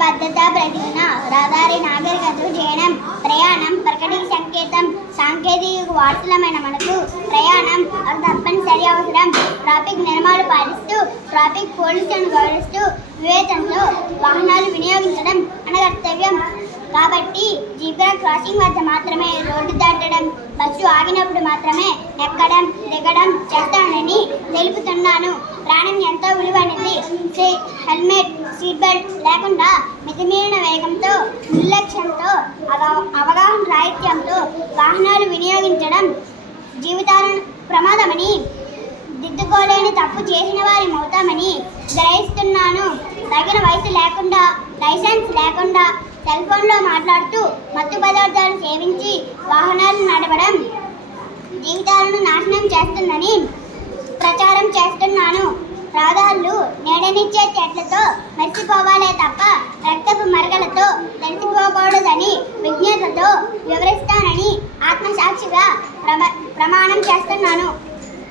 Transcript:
భద్రత ప్రతిన రహదారి నాగరికతకు చేయడం ప్రయాణం ప్రకటి సంకేతం సాంకేతిక వారసులమైన మనకు ప్రయాణం తప్పనిసరి అవసరం. ట్రాఫిక్ నియమాలు పాటిస్తూ ట్రాఫిక్ పోలీసులను గౌరవిస్తూ వివేచనతో వాహనాలు వినియోగించడం మన కర్తవ్యం. కాబట్టి జీబ్రా క్రాసింగ్ వద్ద మాత్రమే రోడ్డు దాటడం, బస్సు ఆగినప్పుడు మాత్రమే ఎక్కడం దిగడం చేస్తానని తెలుపుతున్నాను. ప్రాణం ఎంతో విలువైనది. హెల్మెట్ సీట్ బెల్ట్ లేకుండా మితిమీరిన వేగంతో నిర్లక్ష్యంతో అవగాహన రాహిత్యంతో వాహనాలు వినియోగించడం జీవితాలను ప్రమాదమని దిద్దుకోలేని తప్పు చేసిన వారి మౌతామని గ్రహిస్తున్నాను. తగిన వయసు లేకుండా లైసెన్స్ లేకుండా సెల్ ఫోన్లో మాట్లాడుతూ మత్తు పదార్థాలు సేవించి వాహనాలు నడపడం జీవితాలను నాశనం చేస్తుందని ప్రచారం చేస్తున్నాను. రహదారులు నీడనిచ్చే చెట్లతో మెరిసిపోవాలే తప్ప రక్తపు మరకలతో తెలిసిపోకూడదని విజ్ఞతతో వివరిస్తానని ఆత్మసాక్షిగా ప్రమాణం చేస్తున్నాను.